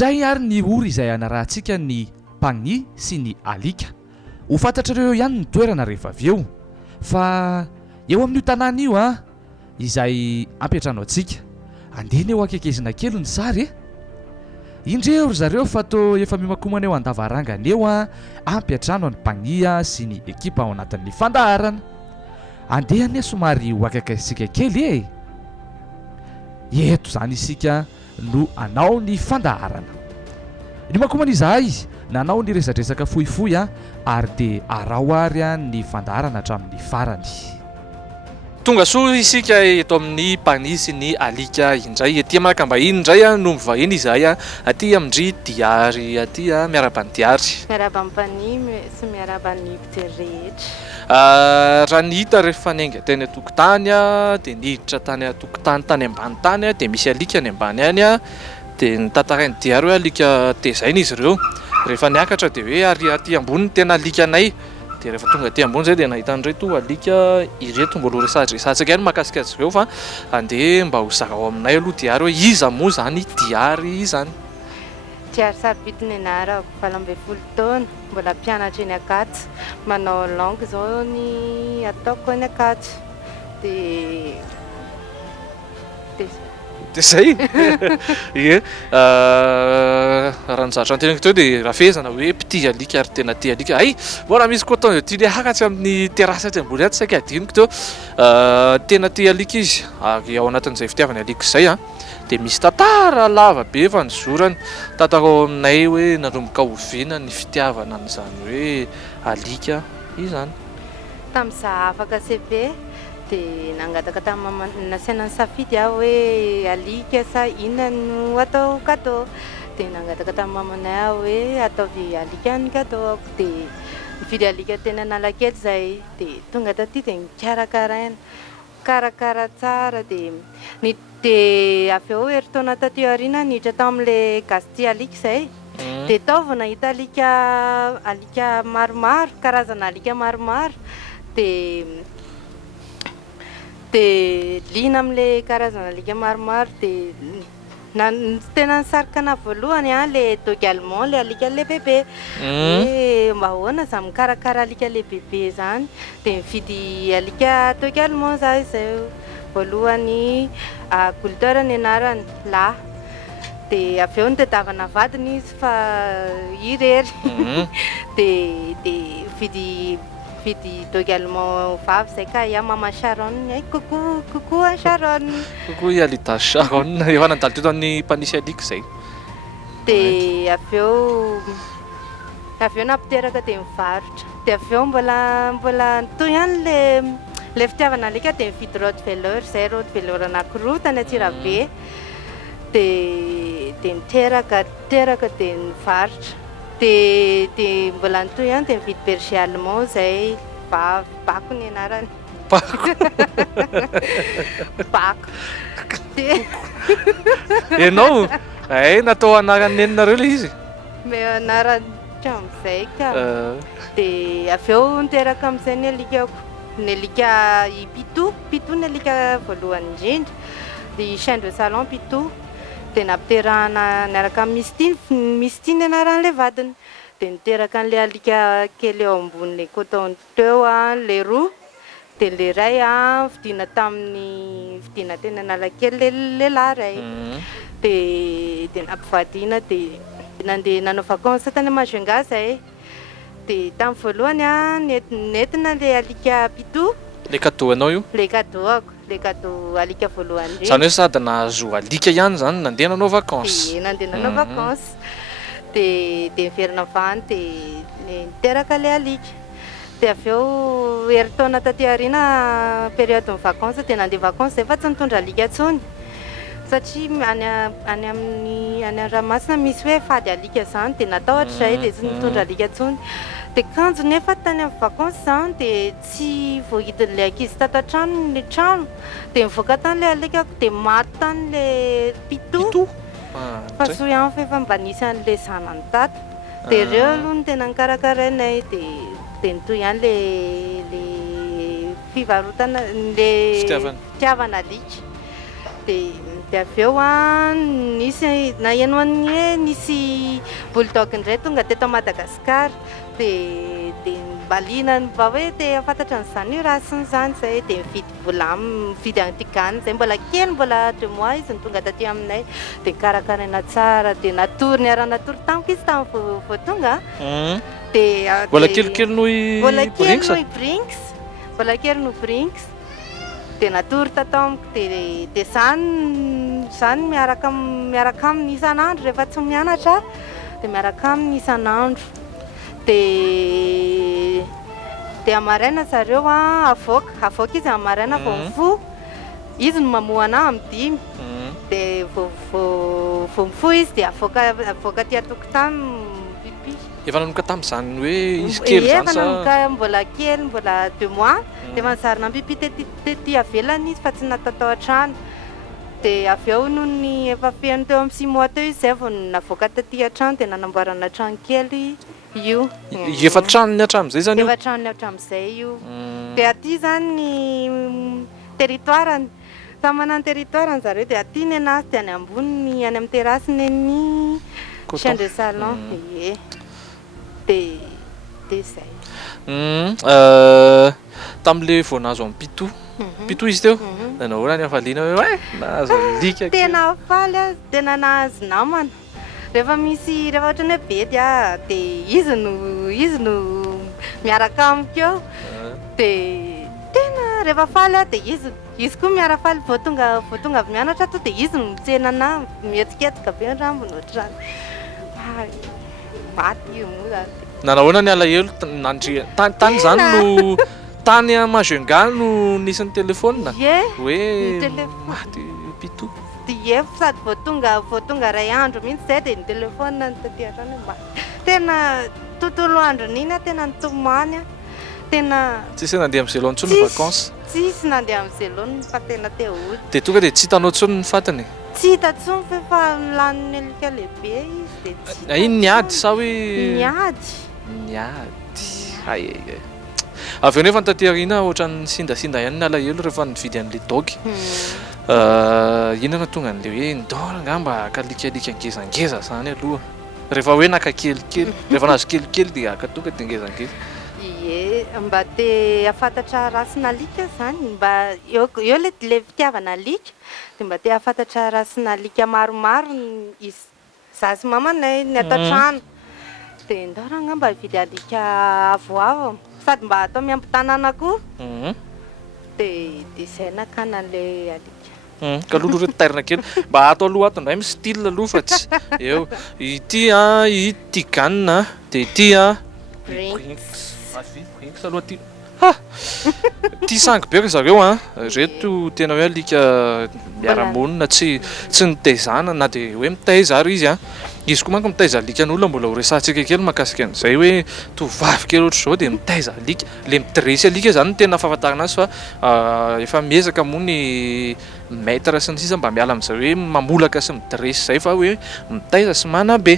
indray ary ny ory izay anarahantsika ny PAgny sy ny Alika. Ho fantatrareo ihany ny toerana rehefa avy eo fa eo amin'io tanàna io izay ampiatrano antsika. Andeny eo akekezina kely ny sary indreo ry zareo fa to efa mimakomana eo andavarangana eo ampiatrano ny PAgny sy ny ekipa ao anatin'ny fandaharana. Andehany somary ho akaiksika kely eto zany isika no anao ny fandaharana. Ny makomana izahay nanao ny resadresaka fohifohy ary dia arao ary ny fandaharana hatramin'ny farany. Tonga soa isika eto amin'ny PAgny sy ny Alika indray. Etỳ manakambahiny indray no mivahiny izahay aty amindry diary aty miaraba ny diary. Miaraba ny PAgny sy miaraba ny mpijery rehetra. Raha ny hita rehefa niainga teny an-tokotany dia niditra tany an-tokotany tany ambany tany dia misy Alika ny ambany any dia nitantarainy diary hoe Alika tezaina izy ireo. Rehefa niakatra dia hoe ary aty ambony tena Alikanay. Dia rehefa tonga aty ambony zay dia nahita an'ireto Alika ireto mbola resadresaritsika ihany mahakasika azy ireo fa andeha mba ho zarao aminay aloha diary hoe iza moa zany diary izany. Diary sarobidiny anarako 20 taona, mbola mpianatra eny Ankatso, manao langue zao ny ataoko eny Ankatso. Dia zay ie raha nizatra antenako teo dia raha fehezana hoe mpity Alika ary tena ty Alika. Ay mbola misy coton de tuile hakatsy amin'ny terasy aty ambony aty saika adiniko teo. Tena ty Alika izy ary ao anatin'izay fitiavany Alika izay dia misy tantara lava be efa nizorany tantarao aminay hoe nanomboka oviana ny fitiavana n'izany hoe Alika izany. Tamin'izaho afaka CP dia nangataka tamin'ny mama nasiana ny safidy aho hoe Alika sa inona no atao cadeau. Dia nangataka tamin'ny mamanay aho hoe ataovy Alika ny cadeau. Dia nividy Alika tena Analakely zay dia tonga taty dia karakara tsara dia avy eo heritaona taty aoriana niditra tamin'ilay gazety Alika zay. Dia tao vao nahita Alika maromaro, karazana Alika maromaro dia liana amin'ilay karazana Alika maromaro dia tena nisarika anahy voalohany le dog allemand, le Alika le bebe. Mba ahoana za mikarakara Alika le bebe zany dia mividy Alika dog allemand za izay voalohany golder ny anarany lahy. Dia avy eo nitadiavana vadiny izy fa irery dia vidy dog allemand vavy zay ka ia mama Sharon, coucou Sharon. Coucou Alita Sharon, efa nandalo teto amin'ny mpanisy Alika zay. Dia avy eo napiteraka dia mivarotra. Dia avy eo mbola toy ihany le fitiavana Alika dia mividy rottweiler zay, rottweiler anankiroa tany Antsirabe. Dia niteraka dia nivarotra. Dia mbola toy ihany dia mividy berger allemand zay, bako ny anarany. Bako. Ianao natao anarany neninareo le izy. Me anarany amin'izay ka. Dia avy eo niteraka amin'izay ny Alikako. Ny Alika Pitou ny Alika voalohany indrindra. Dia chien de salon Pitou. Dia napiterahana niaraka mistiny anaran'ilay vadiny. Dia niteraka an'ilay Alika kely eo ambonin'ilay coton teo le roa. Dia le ray vidiana teny Analakely lehilahy ray. Dia nampivadiana dia nandeha nanao vacances tany Majunga zay. Dia tamin'ny voalohany nentina le Alika Pitou. Le cadeau anao io? Le cadeau Alika voalohany. Zany hoe sady nahazo Alika ihany zany nandeha nanao vacances. Nandeha nanao vacances. Dia miverina avany dia niteraka le Alika. Dia avy eo heritaona taty aoriana période ny vacances dia nandeha vacances zay fa tsy nitondra Alika intsony. Satria any amin'ny Ramasina misy hoe fady Alika zany dia natao ohatr'izay dia tsy nitondra Alika intsony. Dia kanjo nefa tany amin'ny vacances zany dia tsy voahidin'ilay ankizy tato an-trano ny trano. Dia mivoaka tany le Alikako dia maty tany le Pitou. Fa soa ihany fa efa mba nisy an'ilay zanany tato. Dia ireo aloha no tena nikarakarainay dia nitoy ihany le fivarotana le fitiavana Alika. Dia dia avy eo nisy naheno an'ny hoe nisy bulldog indray tonga teto Madagasikara dia mbaliana mba hoe te afantatra an'izany io rasiny zany zay dia mividy an'ny TIGAN zay mbola kely mbola 2 mois izy ny tonga taty aminay dia karakaraina tsara dia natory niara-natory tamiko izy tamin'ny vao tonga dia mbola kelikely noho mbola kely Brinks noho Brinks mbola kely noho Brinks dia natory tatao amiko dia zany miaraka aminy isan'andro rehefa tsy mianatra dia miaraka aminy isan'andro dia amaraina zareo avoaka izy amaraina vao mifoha izy no mamoha anahy amin'ny 5 dia vao mifoha izy dia avoaka aty an-tokotany pipi efa nanomboka tamin'izany hoe izy kely zany efa nanomboka mbola kely mbola 2 mois dia efa nizarina pipi tety avelany izy fa tsy natao tao an-trano dia avy eo noho ny efa feno teo amin'ny 6 mois teo izy zay vao navoaka taty an-trano dia nanamboarana trano kely io efa tranony hatramin'izay zany io efa tranony hatramin'izay io dia aty zany ny territoireny samy manana territoireny zareo dia aty ny anazy dia any ambony any amin'ny terasiny ny chien de salon ie dia zay tamin'le vao nahazo amin'ny pito izy teo da nahoana ny afaliana hoe nahazo alika tena faly azy tena nahazo namana rehefa ohatra ny hoe bedy dia izy no miaraka amiko eo dia tena rehefa faly dia izy koa miarafaly vao tonga avy mianatra to dia izy no mitsena na mihetsiketsika be rambony ohatrany maty io moa na nahoana ny alahelo tany zany no tany a Majunga no nisan'ny telefônina hoe maty pito dia sady vao tonga ray andro mihitsy zay dia ny telefônina ny taty an-trano tena tontolo andro niny tena nitomany tena tsisy nandeha amin'ny zelo ntsony vacances tsisy nandeha amin'ny zelony fa tena te ody dia tonga dia tsy hitanao ntsony ny fatany tsy hita tsony fa laniny alika lehibe izy dia iny niady sa hoe niady avy eo nefa nytaterina ohatran'ny sindasinda ihany ny alahelo rehefa nividy an'le dogy inona tonga an'le hoe ndora ngamba akalikaalika ngezangeza zany aloha rehefa hoe naka kelikely rehefa nahazo kelikely dia aka tonga dia ngezangeza ie mba te afantatra rasina alika zany mba eo le fitiavana alika dia mba te afantatra rasina alika maromaro izy za sy mamanay ny atao trano dia ndora ngamba hividy alika avoavo sady mba atao miampi-tanàna koa dia izay nakana an'le alika ka lolo reto tairina kely mba atao aloha ato indray misy style aloha fa tsy eo ity i TIGAN dia ity Brinks aloha ty ty sangy be ka zareo reto tena hoe alika miara-monina tsy nitaizana na dia hoe mitaiza ary izy izy koa manko mitaiza alikan'olona mbola ho resantsika kely mahakasika an'izay hoe tovavy kely ohatr' izao dia mitaiza alika le midresy alika zany no tena fahafantarana azy fa efa miezaka moa ny maître sy ny sisa mba miala amin'izay hoe mamolaka sy midresy izay fa hoe mitaiza sy mana be